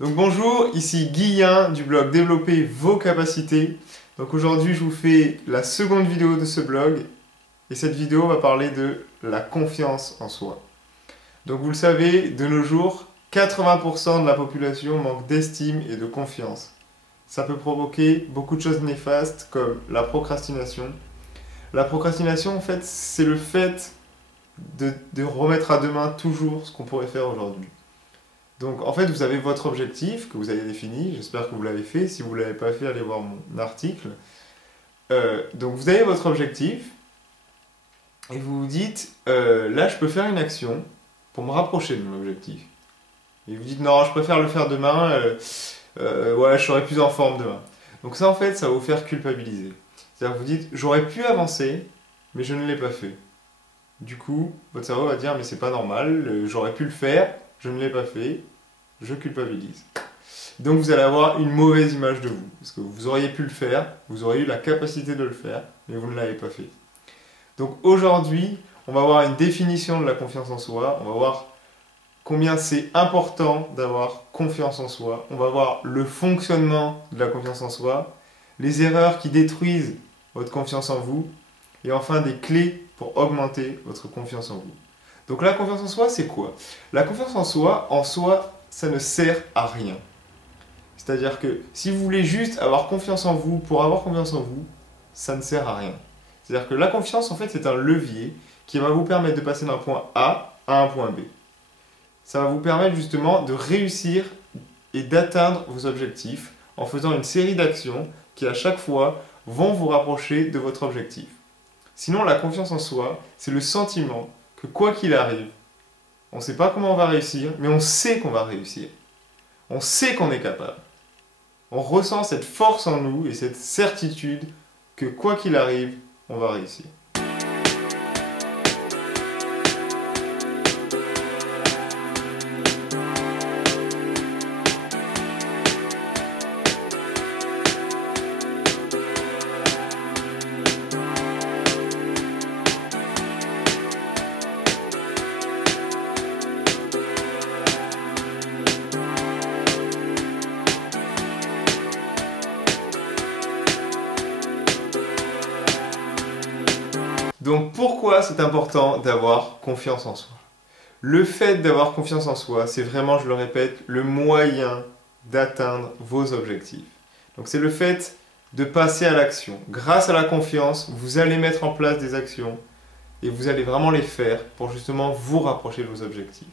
Donc bonjour, ici Guillain du blog Développer vos capacités. Donc aujourd'hui je vous fais la seconde vidéo de ce blog et cette vidéo va parler de la confiance en soi. Donc vous le savez, de nos jours, 80% de la population manque d'estime et de confiance. Ça peut provoquer beaucoup de choses néfastes comme la procrastination. La procrastination en fait c'est le fait de remettre à demain toujours ce qu'on pourrait faire aujourd'hui. Donc en fait, vous avez votre objectif que vous avez défini, j'espère que vous l'avez fait. Si vous ne l'avez pas fait, allez voir mon article. Donc vous avez votre objectif et vous vous dites, là je peux faire une action pour me rapprocher de mon objectif. Et vous dites, non, je préfère le faire demain, ouais, je serai plus en forme demain. Donc ça en fait, ça va vous faire culpabiliser. C'est-à-dire que vous dites, j'aurais pu avancer, mais je ne l'ai pas fait. Du coup, votre cerveau va dire, mais c'est pas normal, j'aurais pu le faire, je ne l'ai pas fait, je culpabilise. Donc vous allez avoir une mauvaise image de vous, parce que vous auriez pu le faire, vous auriez eu la capacité de le faire, mais vous ne l'avez pas fait. Donc aujourd'hui, on va voir une définition de la confiance en soi, on va voir combien c'est important d'avoir confiance en soi, on va voir le fonctionnement de la confiance en soi, les erreurs qui détruisent votre confiance en vous, et enfin des clés pour augmenter votre confiance en vous. Donc la confiance en soi, c'est quoi? La confiance en soi, ça ne sert à rien. C'est-à-dire que si vous voulez juste avoir confiance en vous pour avoir confiance en vous, ça ne sert à rien. C'est-à-dire que la confiance, en fait, c'est un levier qui va vous permettre de passer d'un point A à un point B. Ça va vous permettre justement de réussir et d'atteindre vos objectifs en faisant une série d'actions qui à chaque fois vont vous rapprocher de votre objectif. Sinon, la confiance en soi, c'est le sentiment que quoi qu'il arrive, on ne sait pas comment on va réussir, mais on sait qu'on va réussir. On sait qu'on est capable. On ressent cette force en nous et cette certitude que quoi qu'il arrive, on va réussir. Donc pourquoi c'est important d'avoir confiance en soi? Le fait d'avoir confiance en soi, c'est vraiment, je le répète, le moyen d'atteindre vos objectifs. Donc c'est le fait de passer à l'action. Grâce à la confiance, vous allez mettre en place des actions et vous allez vraiment les faire pour justement vous rapprocher de vos objectifs.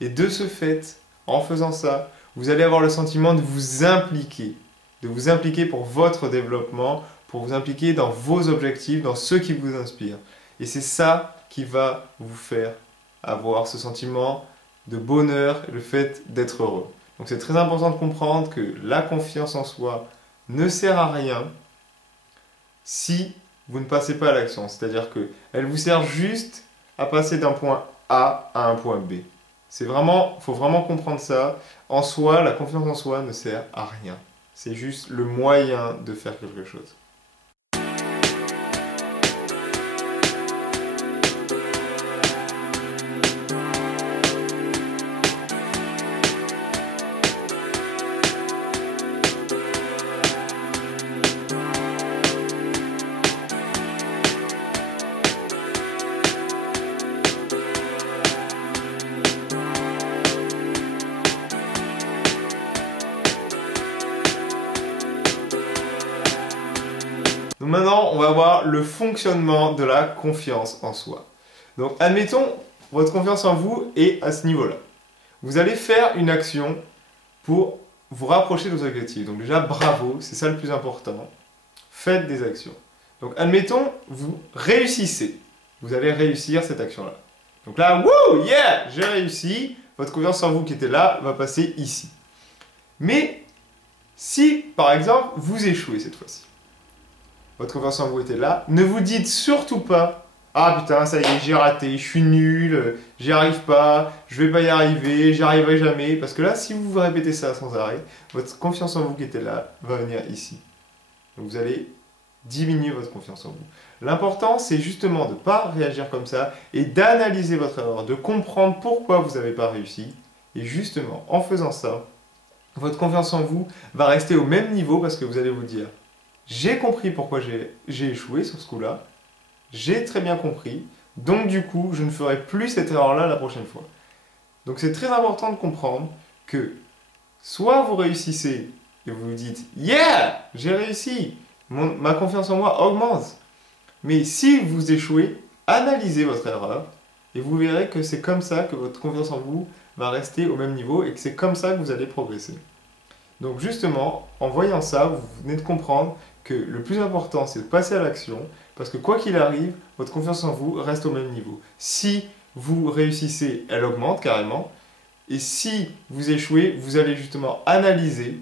Et de ce fait, en faisant ça, vous allez avoir le sentiment de vous impliquer pour votre développement, pour vous impliquer dans vos objectifs, dans ceux qui vous inspirent. Et c'est ça qui va vous faire avoir ce sentiment de bonheur et le fait d'être heureux. Donc c'est très important de comprendre que la confiance en soi ne sert à rien si vous ne passez pas à l'action. C'est-à-dire qu'elle vous sert juste à passer d'un point A à un point B. Il faut vraiment comprendre ça. En soi, la confiance en soi ne sert à rien. C'est juste le moyen de faire quelque chose. Donc maintenant, on va voir le fonctionnement de la confiance en soi. Donc admettons, votre confiance en vous est à ce niveau-là. Vous allez faire une action pour vous rapprocher de vos objectifs. Donc déjà, bravo, c'est ça le plus important. Faites des actions. Donc admettons, vous réussissez. Vous allez réussir cette action-là. Donc là, wouh, yeah, j'ai réussi. Votre confiance en vous qui était là va passer ici. Mais si, par exemple, vous échouez cette fois-ci, votre confiance en vous était là, ne vous dites surtout pas « Ah putain, ça y est, j'ai raté, je suis nul, j'y arrive pas, je vais pas y arriver, j'y arriverai jamais. » Parce que là, si vous vous répétez ça sans arrêt, votre confiance en vous qui était là va venir ici. Donc vous allez diminuer votre confiance en vous. L'important, c'est justement de ne pas réagir comme ça et d'analyser votre erreur, de comprendre pourquoi vous n'avez pas réussi. Et justement, en faisant ça, votre confiance en vous va rester au même niveau parce que vous allez vous dire j'ai compris pourquoi j'ai échoué sur ce coup-là, j'ai très bien compris, donc du coup je ne ferai plus cette erreur-là la prochaine fois. Donc c'est très important de comprendre que soit vous réussissez et vous vous dites yeah, j'ai réussi, ma confiance en moi augmente. Mais si vous échouez, analysez votre erreur et vous verrez que c'est comme ça que votre confiance en vous va rester au même niveau et que c'est comme ça que vous allez progresser. Donc justement, en voyant ça, vous venez de comprendre que le plus important, c'est de passer à l'action, parce que quoi qu'il arrive, votre confiance en vous reste au même niveau. Si vous réussissez, elle augmente carrément, et si vous échouez, vous allez justement analyser,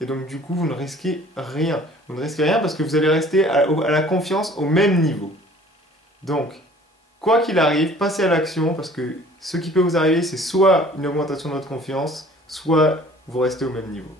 et donc du coup, vous ne risquez rien. Vous ne risquez rien parce que vous allez rester à la confiance au même niveau. Donc, quoi qu'il arrive, passez à l'action, parce que ce qui peut vous arriver, c'est soit une augmentation de votre confiance, soit vous restez au même niveau.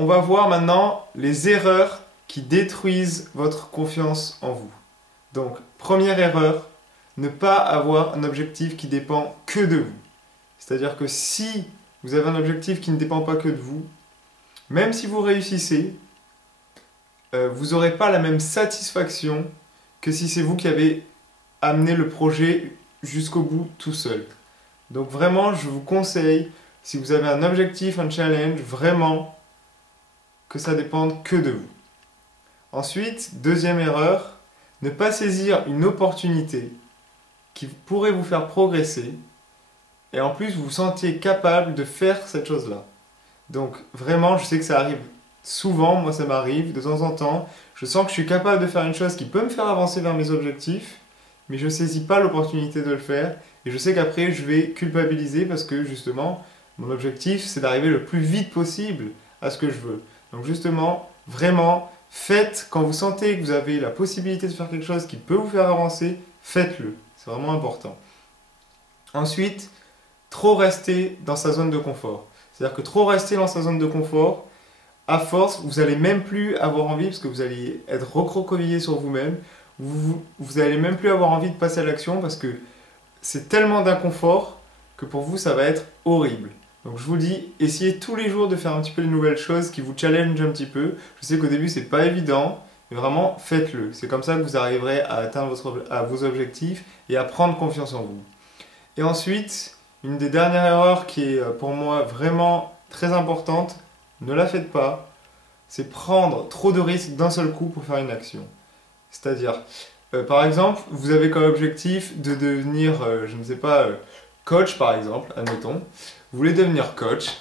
On va voir maintenant les erreurs qui détruisent votre confiance en vous. Donc, première erreur, ne pas avoir un objectif qui dépend que de vous. C'est-à-dire que si vous avez un objectif qui ne dépend pas que de vous, même si vous réussissez, vous n'aurez pas la même satisfaction que si c'est vous qui avez amené le projet jusqu'au bout tout seul. Donc vraiment, je vous conseille, si vous avez un objectif, un challenge, vraiment, que ça dépende que de vous. Ensuite, deuxième erreur, ne pas saisir une opportunité qui pourrait vous faire progresser et en plus vous vous sentiez capable de faire cette chose-là. Donc vraiment, je sais que ça arrive souvent, moi ça m'arrive de temps en temps, je sens que je suis capable de faire une chose qui peut me faire avancer vers mes objectifs, mais je ne saisis pas l'opportunité de le faire et je sais qu'après je vais culpabiliser parce que justement, mon objectif c'est d'arriver le plus vite possible à ce que je veux. Donc justement, vraiment, faites, quand vous sentez que vous avez la possibilité de faire quelque chose qui peut vous faire avancer, faites-le. C'est vraiment important. Ensuite, trop rester dans sa zone de confort. C'est-à-dire que trop rester dans sa zone de confort, à force, vous n'allez même plus avoir envie, parce que vous allez être recroquevillé sur vous-même, vous n'allez même plus avoir envie de passer à l'action, parce que c'est tellement d'inconfort que pour vous, ça va être horrible. Donc je vous dis, essayez tous les jours de faire un petit peu de nouvelles choses qui vous challengent un petit peu. Je sais qu'au début, c'est pas évident, mais vraiment, faites-le. C'est comme ça que vous arriverez à atteindre vos objectifs et à prendre confiance en vous. Et ensuite, une des dernières erreurs qui est pour moi vraiment très importante, ne la faites pas, c'est prendre trop de risques d'un seul coup pour faire une action. C'est-à-dire, par exemple, vous avez comme objectif de devenir, je ne sais pas, coach par exemple, admettons. Vous voulez devenir coach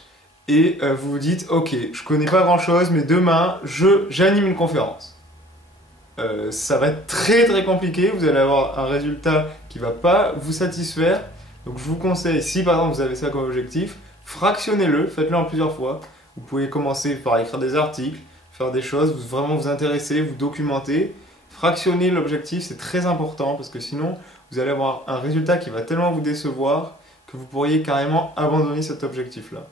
et vous vous dites, ok, je connais pas grand-chose, mais demain, j'anime une conférence. Ça va être très très compliqué, vous allez avoir un résultat qui va pas vous satisfaire. Donc je vous conseille, si par exemple vous avez ça comme objectif, fractionnez-le, faites-le en plusieurs fois. Vous pouvez commencer par écrire des articles, faire des choses, vraiment vous intéresser, vous documenter. Fractionner l'objectif, c'est très important parce que sinon, vous allez avoir un résultat qui va tellement vous décevoir que vous pourriez carrément abandonner cet objectif-là.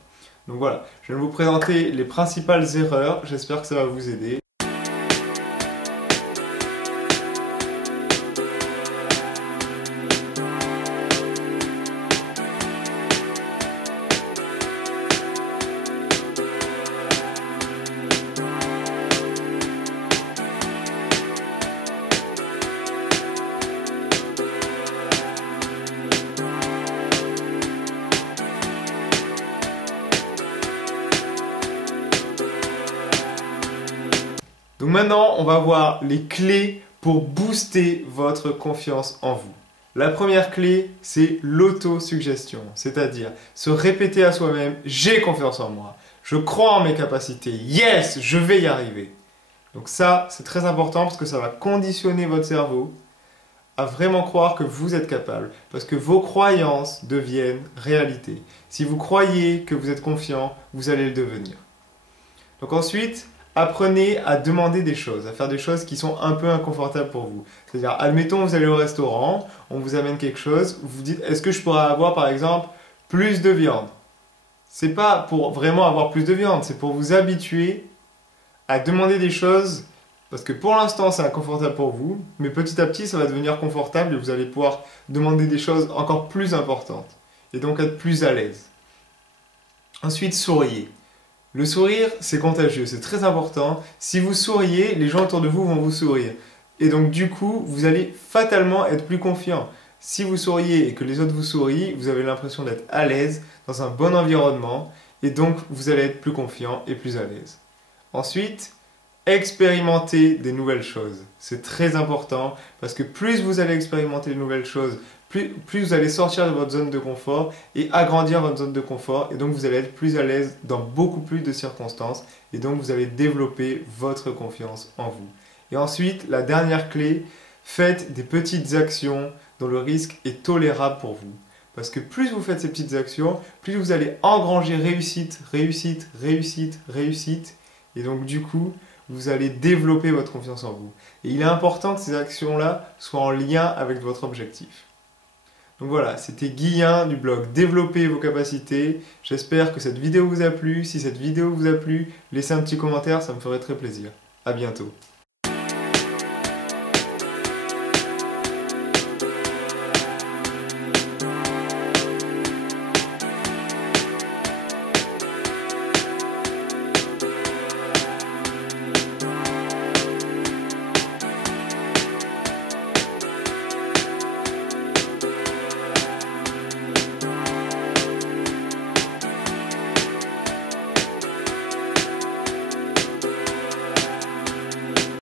Donc voilà, je viens de vous présenter les principales erreurs, j'espère que ça va vous aider. Donc maintenant, on va voir les clés pour booster votre confiance en vous. La première clé, c'est l'autosuggestion, c'est-à-dire se répéter à soi-même « j'ai confiance en moi, je crois en mes capacités, yes, je vais y arriver ». Donc ça, c'est très important parce que ça va conditionner votre cerveau à vraiment croire que vous êtes capable, parce que vos croyances deviennent réalité. Si vous croyez que vous êtes confiant, vous allez le devenir. Donc ensuite, apprenez à demander des choses, à faire des choses qui sont un peu inconfortables pour vous. C'est-à-dire, admettons, vous allez au restaurant, on vous amène quelque chose, vous vous dites, est-ce que je pourrais avoir par exemple plus de viande? C'est pas pour vraiment avoir plus de viande, c'est pour vous habituer à demander des choses, parce que pour l'instant c'est inconfortable pour vous, mais petit à petit ça va devenir confortable et vous allez pouvoir demander des choses encore plus importantes, et donc être plus à l'aise. Ensuite, souriez. Le sourire, c'est contagieux, c'est très important. Si vous souriez, les gens autour de vous vont vous sourire. Et donc du coup, vous allez fatalement être plus confiant. Si vous souriez et que les autres vous sourient, vous avez l'impression d'être à l'aise, dans un bon environnement, et donc vous allez être plus confiant et plus à l'aise. Ensuite, expérimenter des nouvelles choses. C'est très important parce que plus vous allez expérimenter de nouvelles choses, plus vous allez sortir de votre zone de confort et agrandir votre zone de confort, et donc vous allez être plus à l'aise dans beaucoup plus de circonstances, et donc vous allez développer votre confiance en vous. Et ensuite, la dernière clé, faites des petites actions dont le risque est tolérable pour vous. Parce que plus vous faites ces petites actions, plus vous allez engranger réussite, réussite, réussite, réussite, et donc du coup, vous allez développer votre confiance en vous. Et il est important que ces actions-là soient en lien avec votre objectif. Donc voilà, c'était Guillain du blog Développer vos capacités. J'espère que cette vidéo vous a plu. Si cette vidéo vous a plu, laissez un petit commentaire, ça me ferait très plaisir. À bientôt.